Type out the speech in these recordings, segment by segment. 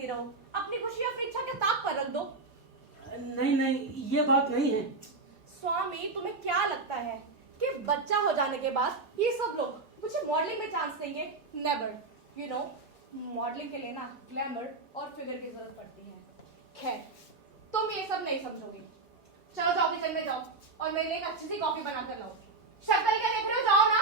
करती रहो, अपनी खुशी अपनी इच्छा के ताक पर रख दो। नहीं नहीं, ये बात नहीं है। स्वामी, तुम्हें क्या लगता है कि बच्चा हो जाने के बाद ये सब लोग मुझे मॉडलिंग में चांस देंगे? नेवर। यू नो, मॉडलिंग के लिए ना ग्लैमर और फिगर की जरूरत पड़ती है। खैर, तुम ये सब नहीं समझोगे। चलो जाओ, किचन में जाओ और मेरे लिए एक अच्छी सी कॉफी बनाकर लाओ। शक्ल क्या देख रहे हो? जाओ ना,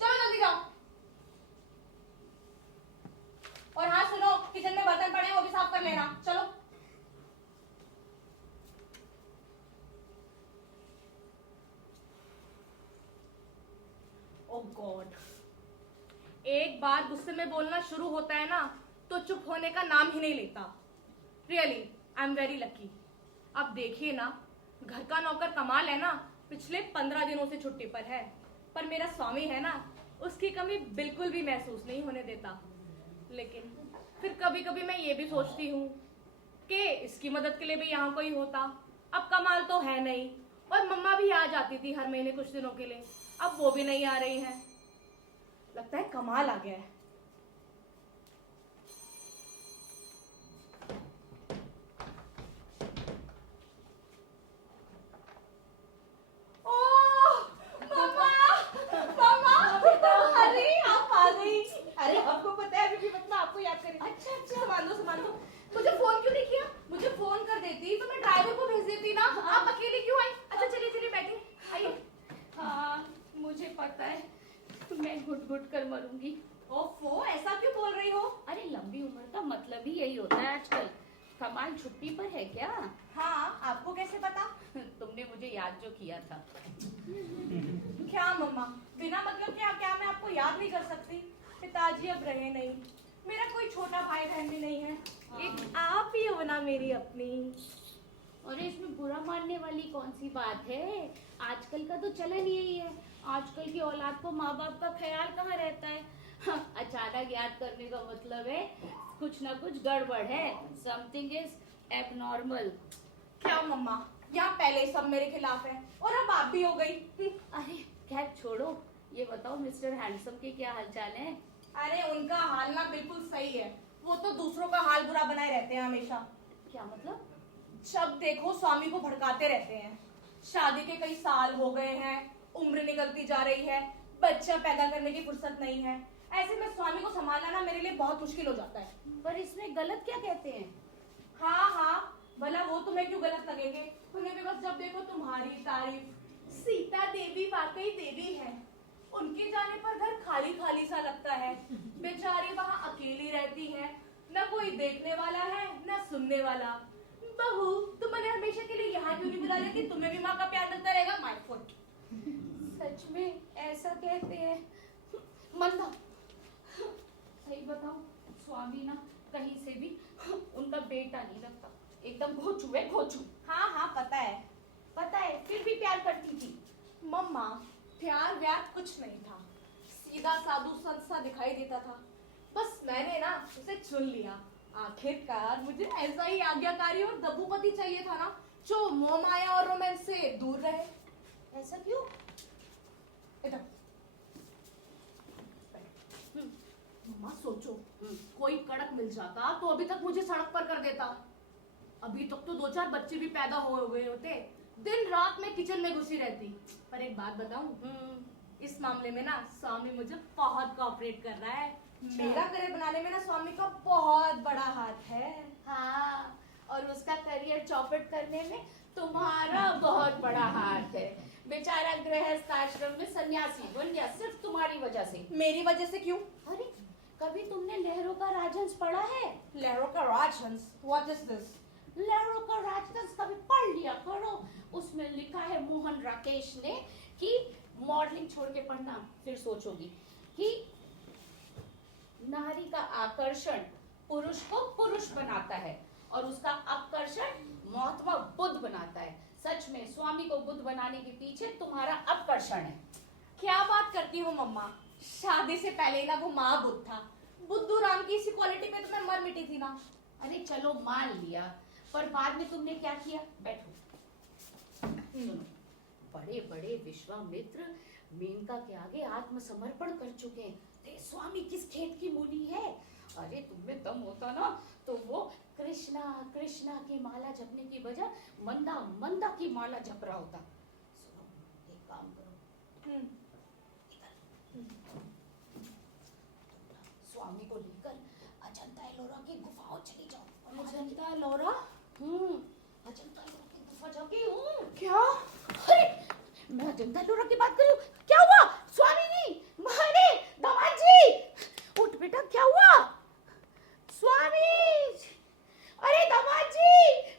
चलो जल्दी जाओ। और हाँ सुनो, किचन में बर्तन पड़े हैं, वो भी साफ कर लेना। चलो। ओह गॉड, एक बार गुस्से में बोलना शुरू होता है ना तो चुप होने का नाम ही नहीं लेता। Really I am very lucky. अब देखिए ना, घर का नौकर कमाल है ना, पिछले 15 दिनों से छुट्टी पर है, पर मेरा स्वामी है ना, उसकी कमी बिल्कुल भी महसूस नहीं होने देता। लेकिन फिर कभी कभी मैं ये भी सोचती हूँ कि इसकी मदद के लिए भी यहाँ कोई होता। अब कमाल तो है नहीं, और मम्मा भी आ जाती थी हर महीने कुछ दिनों के लिए, अब वो भी नहीं आ रही हैं। लगता है कमाल आ गया है। ओह, मम्मा, मम्मा, अरे आप आ गई। अरे आपको पता है, अभी भी मैं आपको याद कर रही थी। अच्छा अच्छा, सामान दो। मुझे फोन क्यों नहीं किया? मुझे फोन कर देती तो मैं ड्राइवर को भेज देती ना। आप अकेले क्यों आई? अच्छा चलिए चलिए बैठिए, आइए। हाँ, मुझे पता है मैं घुट घुट कर मरूंगी। ओफो, ऐसा क्यों बोल रही हो? अरे लंबी उम्र का मतलब ही यही होता है आजकल। कमाल छुट्टी पर है क्या? हाँ, आपको कैसे पता? तुमने मुझे याद जो किया था। क्या मम्मा, बिना मतलब क्या क्या मैं आपको याद नहीं कर सकती? पिताजी अब रहे नहीं, मेरा कोई छोटा भाई बहन भी नहीं है। एक आप ही हो ना मेरी अपनी। और इसमें बुरा मानने वाली कौन सी बात है? आजकल का तो चलन यही है। आजकल की औलाद को माँ बाप का ख्याल कहाँ रहता है। अचानक याद करने का मतलब है कुछ ना कुछ गड़बड़ है। Something is abnormal. क्या मम्मा, यहाँ पहले सब मेरे खिलाफ है और अब आप भी हो गई। अरे खैर छोड़ो, ये बताओ मिस्टर हैंडसम के क्या हालचाल है? अरे उनका हाल ना बिल्कुल सही है, वो तो दूसरों का हाल बुरा बनाए रहते हैं हमेशा। क्या मतलब? जब देखो स्वामी को भड़काते रहते हैं। शादी के कई साल हो गए हैं, उम्र निकलती जा रही है, बच्चा पैदा करने की फुर्सत नहीं है। ऐसे में स्वामी को संभालना ना मेरे लिए बहुत मुश्किल हो जाता है। पर इसमें गलत क्या कहते हैं? हाँ हाँ, भला वो तुम्हें क्यों गलत लगेंगे? उन्हें भी बस जब देखो तुम्हारी तारीफ। सीता देवी वाकई देवी है, उनके जाने पर घर खाली खाली सा लगता है। बेचारी वहाँ अकेली रहती है, न कोई देखने वाला है न सुनने वाला। बहू, तुमने हमेशा के लिए यहाँ क्यों नहीं बुला लेती? तुम्हें भी माँ का प्यार मिलता रहेगा। My foot. सच में ऐसा कहते हैं? मंदा, सही बताओ, स्वामी ना कहीं से भी उनका बेटा नहीं लगता। एकदम घोचू है, घोचू। हाँ हाँ पता है। पता है, फिर भी प्यार करती थी। मम्मा, प्यार व्यार कुछ नहीं था, सीधा साधु संत सा दिखाई देता था। बस मैंने ना उसे चुन लिया। आखिरकार मुझे ऐसा ही आज्ञाकारी और दबूपति चाहिए था ना, जो मोह माया और रोमांस से दूर रहे। ऐसा क्यों? इधर। मम्मा सोचो, कोई कड़क मिल जाता तो अभी तक मुझे सड़क पर कर देता। अभी तक तो 2-4 बच्चे भी पैदा हो गए होते। दिन रात मैं किचन में घुसी रहती। पर एक बात बताऊं, इस मामले में ना स्वामी मुझे बहुत कोऑपरेट कर रहा है। मेरा करियर बनाने में ना स्वामी का बहुत बड़ा हाथ है। हाँ, और उसका करियर चौपट करने में तुम्हारा बहुत बड़ा हाथ है। बेचारा गृहस्थ आश्रम में सन्यासी बन गया सिर्फ तुम्हारी वजह से। मेरी वजह से क्यों? अरे, कभी तुमने लहरों का राजहंस पढ़ा है? लहरों का राजहंस? What is this? लहरों का राजहंस कभी पढ़ लिया करो। उसमें लिखा है मोहन राकेश ने कि मॉडलिंग छोड़ के पढ़ना, फिर सोचोगी कि नारी का आकर्षण पुरुष को पुरुष बनाता है और उसका आकर्षण महात्मा बुद्ध बनाता है। सच में स्वामी को बुद्ध बनाने के पीछे तुम्हारा आकर्षण है। क्या बात करती हो मम्मा, शादी से पहले ना वो माँ बुद्ध था। बुद्धू राम की इसी क्वालिटी में तो मैं मर मिटी थी ना। अरे चलो मान लिया, पर बाद में तुमने क्या किया? बैठो, सुनो। बड़े बड़े विश्वामित्र मेनका के आगे आत्मसमर्पण कर चुके हैं। ते स्वामी किस खेत की मूली है? अरे तुम में दम कृष्णा की माला जपने की बजाय मंदा मंदा की माला जप रहा होता। सुनो, एक काम करो, स्वामी को लेकर अजंता एलोरा की गुफाओं चली जाओ। अजंता एलोरा? अजंता एलोरा की गुफा जाके क्या? अरे मैं अजंता एलोरा की बात कर रही हूँ। क्या हुआ स्वामी जी? अरे दामाद जी उठ बेटा, क्या हुआ? स्वामी, अरे दामाद जी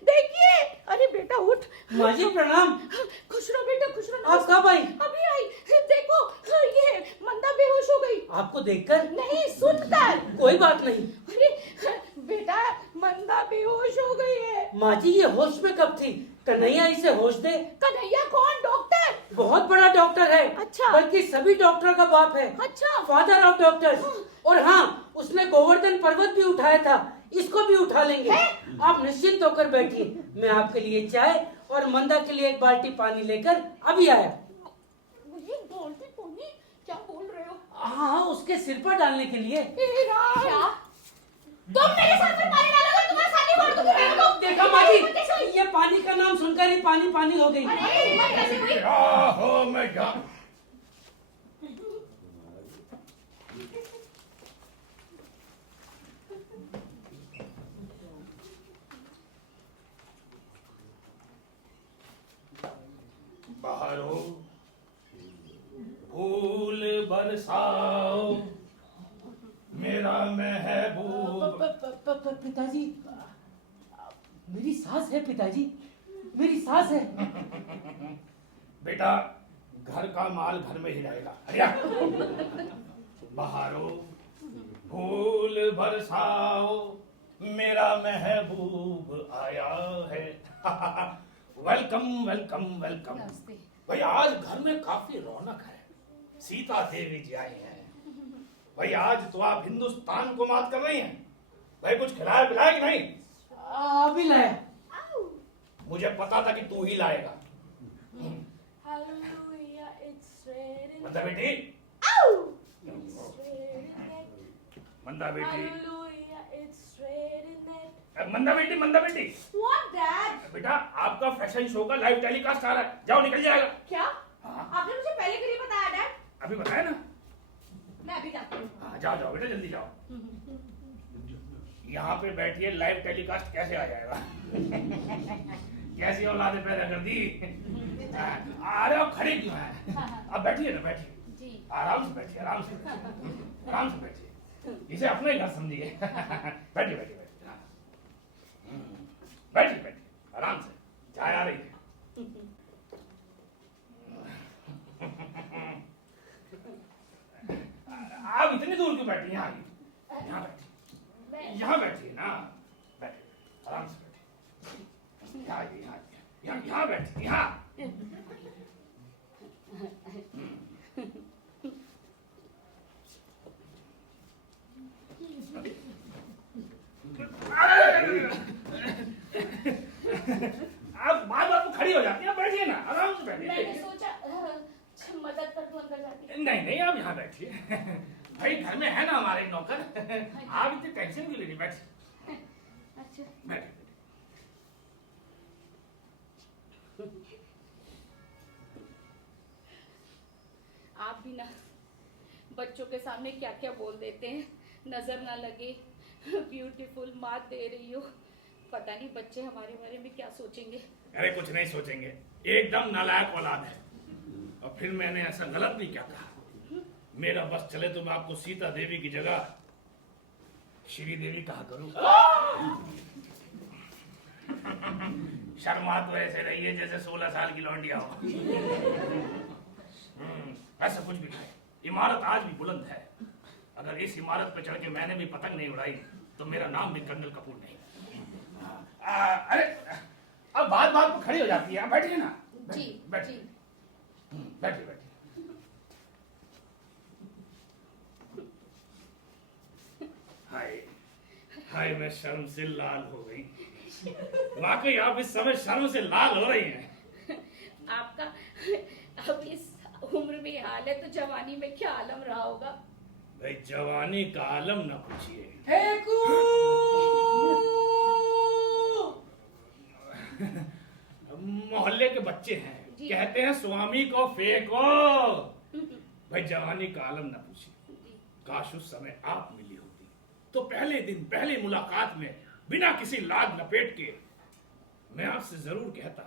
देखिए, अरे बेटा उठ। माँ जी प्रणाम। खुश रहो बेटा, खुश रहो। आप कब आई? अभी आई। देखो ये मंदा बेहोश हो गई। आपको देखकर? नहीं, सुनकर। कोई बात नहीं। अरे बेटा मंदा बेहोश हो गई है। माँ जी ये होश में कब थी? कन्हैया इसे होश दे। कन्हैया कौन? डॉक्टर? बहुत बड़ा डॉक्टर है। अच्छा। बल्कि सभी डॉक्टर का बाप है। अच्छा। Father of doctors. और हाँ, उसने गोवर्धन पर्वत भी उठाया था, इसको भी उठा लेंगे। आप निश्चिंत होकर बैठिए, मैं आपके लिए चाय और मंदा के लिए एक बाल्टी पानी लेकर अभी आया। ये बोलती पोनी क्या बोल रहे हो? हाँ, उसके सिर पर डालने के लिए। क्या तुम मेरे साथ में पानी डालोगे? तुम्हारे साथ ही मार दूंगी मैं तो। देखा माँ जी, ये पानी का नाम सुनकर ही पानी पानी हो गई। अरे हिम्मत कैसे हुई? क्या हो मैं जा बाहर हो, फूल बरसाओ मेरा महबूब। पिताजी, मेरी सास है पिताजी, मेरी सास है। बेटा घर का माल घर में ही रहेगा। हरिया बहारो फूल बरसाओ मेरा महबूब आया है। Welcome welcome welcome. भाई आज घर में काफी रौनक है, सीता देवी जी आई हैं। भाई आज तो आप हिंदुस्तान को मात कर रही हैं। भाई कुछ खिलाया पिलाया कि नहीं? अभी लाया। मुझे पता था कि तू ही लाएगा। Hallelujah, it's red in मंदा बेटी, it's red in that. मंदा बेटी, Hallelujah, it's red in that. मंदा बेटी, मंदा बेटी। What, Dad? बेटा आपका फैशन शो का लाइव टेलीकास्ट आ रहा है, जाओ निकल जाएगा। क्या? हाँ। आपने मुझे पहले क्यों नहीं बताया, Dad? अभी बताया ना। मैं अभी जाती हूँ। हाँ जाओ जाओ बेटा जल्दी जाओ। यहाँ पे बैठिए, लाइव टेलीकास्ट कैसे आ जाएगा? कैसी औलादे पैदा कर दी। अरे अब खड़े क्यों हैं? अब बैठिए ना, बैठिए, आराम से बैठिए, आराम से बैठिए, आराम से बैठिए, इसे अपना ही घर समझिए। बैठिए बैठिए बैठिए, हाँ। बैठिए बैठिए आराम से, चाय आ रही है। आप इतनी दूर क्यों बैठी? यहाँ आइए, यहाँ बैठिए, यहाँ बैठिए ना, बैठिए आराम से बैठिए, यहाँ आइए, यहाँ आइए, यहाँ बैठिए, यहाँ। आप बार बार खड़ी हो जाती हैं, बैठिए ना, आराम से बैठिए। मैंने सोचा मदद कर दूं, अंदर जाके। नहीं नहीं आप यहाँ बैठिए। भाई घर में है ना हमारे नौकर, आप इतनी टेंशन क्यों ले रही? बैठिए अच्छा बैठिए। आप भी ना बच्चों के सामने क्या क्या बोल देते हैं, नजर ना लगे, ब्यूटीफुल मात दे रही हो। पता नहीं बच्चे हमारे बारे में क्या सोचेंगे। अरे कुछ नहीं सोचेंगे, एकदम नालायक औलाद है। और फिर मैंने ऐसा गलत नहीं क्या कहा। मेरा बस चले तो मैं आपको सीता देवी की जगह श्री देवी कहा करूं। शर्मा तो ऐसे रही है जैसे 16 साल की लौंडिया हो। ऐसा कुछ भी नहीं, इमारत आज भी बुलंद है। अगर इस इमारत पर चढ़ के मैंने भी पतंग नहीं उड़ाई तो मेरा नाम भी कर्नल कपूर नहीं। अरे अब बात बात पर खड़ी हो जाती है, आप बैठिए ना। जी बैठिए बैठिए बैठिए। हाय हाय मैं शर्म से लाल हो गई। वाकई आप इस समय शर्म से लाल हो रही हैं। आपका अब इस उम्र में हाल है तो जवानी में क्या आलम रहा होगा। भाई जवानी का आलम ना पूछिए। हेकू! के बच्चे हैं, जी। कहते हैं स्वामी को फेंको। भाई जवानी का आलम ना पूछिए, काश उस समय आप मिली होती तो पहले दिन पहली मुलाकात में बिना किसी लाग लपेट के मैं आपसे जरूर कहता,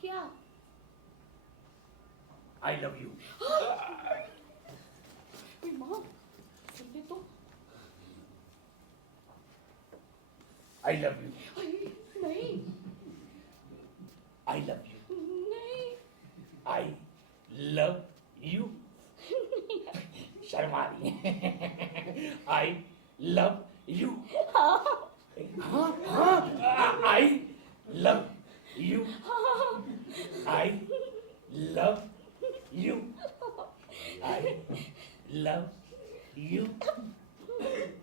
क्या? I love you. माँ, सुनने तो। I love you. नहीं आई लव यू। नहीं आई लव यू। शर्मा रही है। I love you. हाँ हाँ, I love you. I love you. I love you.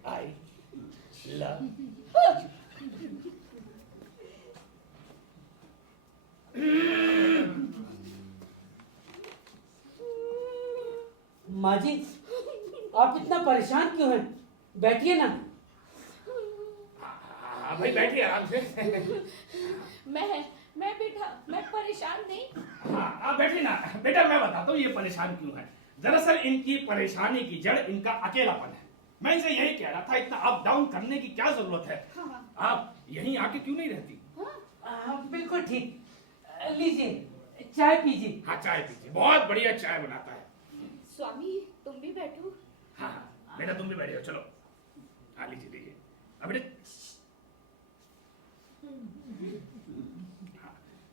I love. माँ जी, आप इतना परेशान क्यों हैं? बैठिए ना। भाई बैठिए आराम से। मैं बेटा, मैं परेशान नहीं। हाँ आप बैठिए ना। बेटा मैं बताता हूँ ये परेशान क्यों है। दरअसल इनकी परेशानी की जड़ इनका अकेलापन है। मैं इनसे यही कह रहा था, इतना अप डाउन करने की क्या जरूरत है। हाँ। आप यहीं आके क्यों नहीं रहती? बिल्कुल ठीक। लीजिए, चाय पीजिए। हाँ चाय पीजिए, बहुत बढ़िया चाय बनाता है। स्वामी तुम भी बैठो। हाँ हाँ बेटा तुम भी बैठे हो, चलो। हाँ लीजिए लीजिए। अब बेटे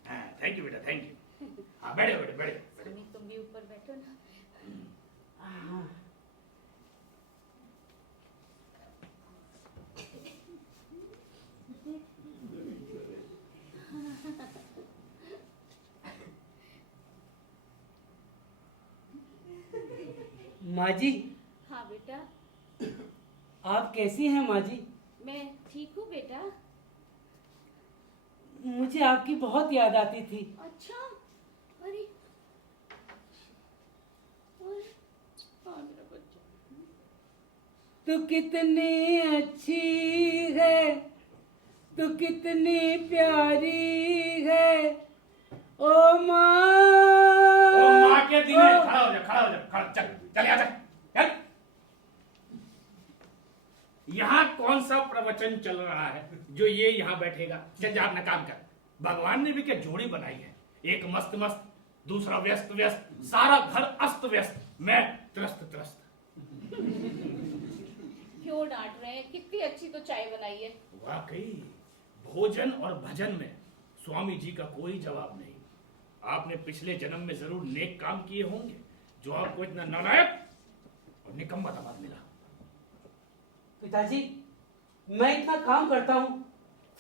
हाँ थैंक यू बेटा, थैंक यू। हाँ बैठे बैठे बैठे। स्वामी तुम भी ऊपर बैठो ना। माँ जी, हाँ बेटा, आप कैसी हैं माँ जी? मैं ठीक हूँ बेटा। मुझे आपकी बहुत याद आती थी। अच्छा, अरे हाँ मेरा बच्चा। तू कितनी अच्छी है, तू कितनी प्यारी है, ओ माँ। ओ माँ के दिन है, खड़ा हो जा, खड़ा हो जा, खड़ा, चल चल यहाँ चल। यहाँ कौन सा प्रवचन चल रहा है जो ये यहाँ बैठेगा? चल जा अपना काम कर। भगवान ने भी क्या जोड़ी बनाई है, एक मस्त मस्त, दूसरा व्यस्त व्यस्त, सारा घर अस्त व्यस्त, मैं त्रस्त त्रस्त। क्यों डांट रहे हैं? कितनी अच्छी तो चाय बनाई है। वाकई भोजन और भजन में स्वामी जी का कोई जवाब नहीं। आपने पिछले जन्म में जरूर नेक काम किए होंगे जो आपको इतना नालायक और निकम्मा दामाद मिला। पिताजी, मैं इतना काम करता हूँ,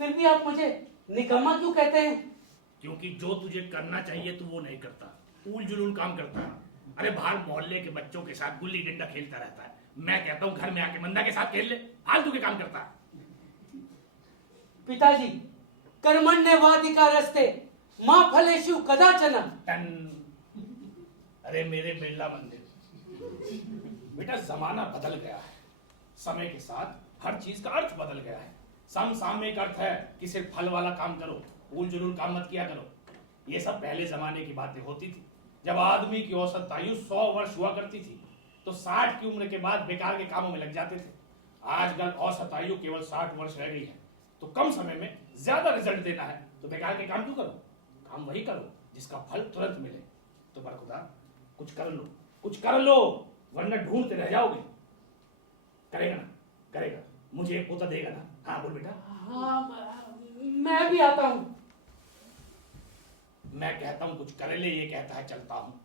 फिर भी आप मुझे निकम्मा क्यों कहते हैं? क्योंकि जो तुझे करना चाहिए तू वो नहीं करता, ऊल जुलूल काम करता है। अरे बाहर मोहल्ले के बच्चों के साथ गुल्ली डंडा खेलता रहता है, मैं कहता हूँ घर में आके मंदा के साथ खेल ले, फालतू के काम करता है। पिताजी, कर्मण्येवाधिकारस्ते मां फलेषु कदाचन। अरे मेरे बिरला मंदिर, बेटा जमाना बदल गया है, समय के साथ हर चीज का अर्थ बदल गया है। समसामयिक अर्थ है कि सिर्फ फल वाला काम करो, ऊल जुलूल काम मत किया करो। ये सब पहले जमाने की बातें होती थी, जब आदमी की औसत आयु 100 वर्ष हुआ करती थी तो 60 की उम्र के बाद बेकार के कामों में लग जाते थे। आजकल औसत आयु केवल 60 वर्ष रह गई है, तो कम समय में ज्यादा रिजल्ट देना है तो बेकार के काम क्यों करो? काम वही करो जिसका फल तुरंत मिले। तो बरखुदा कुछ कर लो, कुछ कर लो, वरना ढूंढते रह जाओगे। करेगा ना? करेगा, मुझे एक पोता देगा ना? हाँ बोल बेटा। हाँ, मैं भी आता हूँ। मैं कहता हूँ कुछ कर ले, ये कहता है चलता हूँ।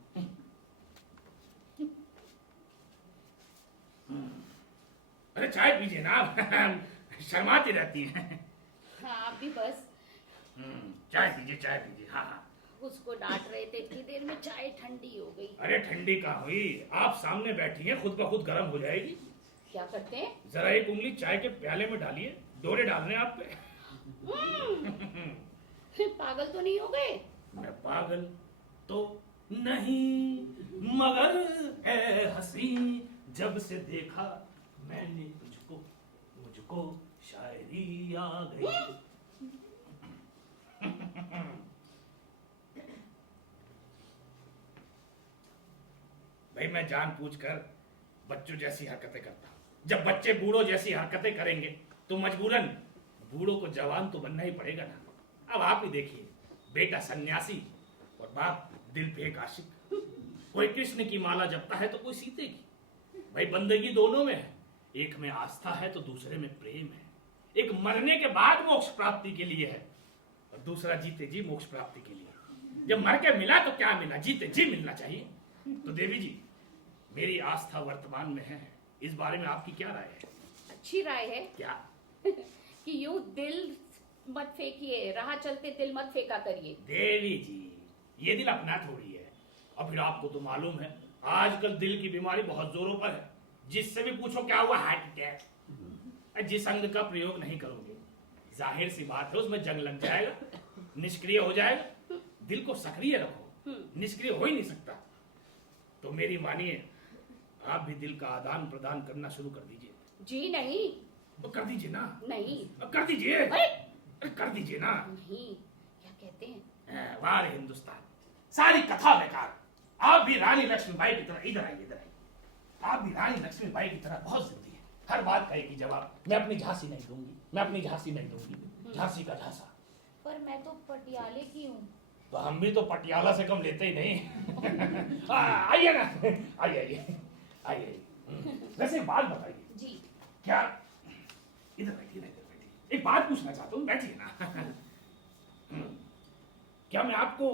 अरे चाय पीजिए ना आप। शर्माती रहती हैं। हाँ आप भी बस। चाय पीजिए, चाय पीजिए। हाँ हाँ। उसको डांट रहे थे, इतनी देर में चाय ठंडी हो गई। अरे ठंडी कहाँ हुई, आप सामने बैठी हैं, खुद ब खुद गर्म हो जाएगी। क्या करते हैं? जरा एक उंगली चाय के प्याले में डालिए, डोरे डाल रहे हैं आप पे। पागल तो नहीं हो गए? मैं पागल तो नहीं, मगर है हंसी, जब से देखा मैंने तुझको, मुझको शायरी आ गई। मैं जानबूझकर बच्चों जैसी हरकतें करता हूं। जब बच्चे बूढ़ों जैसी हरकतें करेंगे तो मजबूरन बूढ़ों को जवान तो बनना ही पड़ेगा ना। अब आप ही देखिए, बेटा सन्यासी और बाप दिल पे एक आशिक। कोई कृष्ण की माला जपता है तो कोई सीते की। भाई बंदगी दोनों में है, एक में आस्था है तो दूसरे में प्रेम है। एक मरने के बाद मोक्ष प्राप्ति के लिए है और दूसरा जीते जी मोक्ष प्राप्ति के लिए। जब मर के मिला तो क्या मिला, जीते जी मिलना चाहिए। तो देवी जी, मेरी आस्था वर्तमान में है, इस बारे में आपकी क्या राय है? अच्छी राय है क्या? कि यूं दिल मत फेंकिए, राह चलते दिल मत फेंका करिए। देवी जी, ये दिल अपना थोड़ी है। और फिर आपको तो मालूम है आजकल दिल की बीमारी बहुत जोरों पर है। जिससे भी पूछो क्या हुआ, हार्ट अटैक। जिस अंग का प्रयोग नहीं करोगे, जाहिर सी बात है उसमें जंग लग जाएगा, निष्क्रिय हो जाएगा। दिल को सक्रिय रखो, निष्क्रिय हो ही नहीं सकता। तो मेरी मानिए, आप भी दिल का आदान प्रदान करना शुरू कर दीजिए। जी नहीं। तो कर दीजिए ना। नहीं। कर दीजिए। अरे कर दीजिए ना। नहीं, क्या कहते हैं? वाह रे हिंदुस्तान, सारी कथा बेकार। आप भी रानी लक्ष्मीबाई की तरह, इधर आइए, इधर आइए। आप भी रानी लक्ष्मीबाई की तरह बहुत जिद्दी है। हर बात का एक ही जवाब, मैं अपनी झांसी नहीं दूंगी, मैं अपनी झांसी नहीं दूंगी। झांसी का झांसा। पर मैं तो पटियाले की हूँ। तो हम भी तो पटियाला से कम लेते ही नहीं। आइए ना, आइए आइए आइए। वैसे एक बात बताइए। जी। क्या, इधर बैठिए ना, इधर बैठिए। एक बात पूछना चाहता हूँ, बैठिए ना। क्या मैं आपको,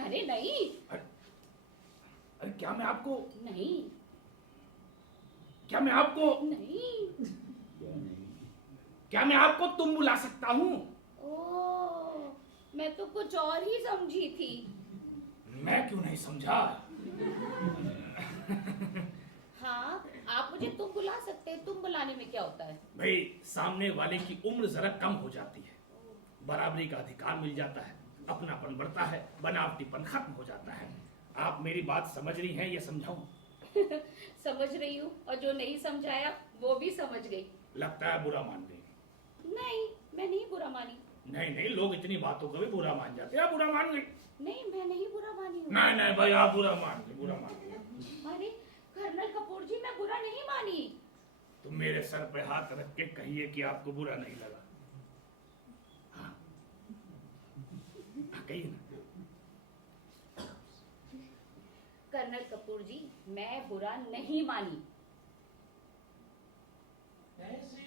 अरे नहीं। अरे क्या मैं आपको, नहीं क्या मैं आपको, नहीं। क्या मैं आपको तुम बुला सकता हूँ? ओ, मैं तो कुछ और ही समझी थी। मैं क्यों नहीं समझा? हाँ, आप मुझे तुम बुला सकते हैं। तुम बुलाने में क्या होता है? भाई सामने वाले की उम्र जरा कम हो जाती है, बराबरी का अधिकार मिल जाता है, अपनापन बढ़ता है, बनावटीपन खत्म हो जाता है। आप मेरी बात समझ रही हैं, ये समझाऊं? समझ रही हूँ, और जो नहीं समझाया वो भी समझ गई। लगता है बुरा मान गई। नहीं, मैं नहीं बुरा मानी। नहीं नहीं, लोग इतनी बातों को भी बुरा मान जाते हैं। आप बुरा मान गई? नहीं, मैं नहीं बुरा मानी हूँ। नहीं नहीं भाई, आप बुरा मान गई, बुरा मान गई। अरे कर्नल कपूर जी, मैं बुरा नहीं मानी। तो मेरे सर पे हाथ रख के कहिए कि आपको बुरा नहीं लगा। हाँ, कहिए ना। कर्नल कपूर जी, मैं बुरा नहीं मानी। ऐसे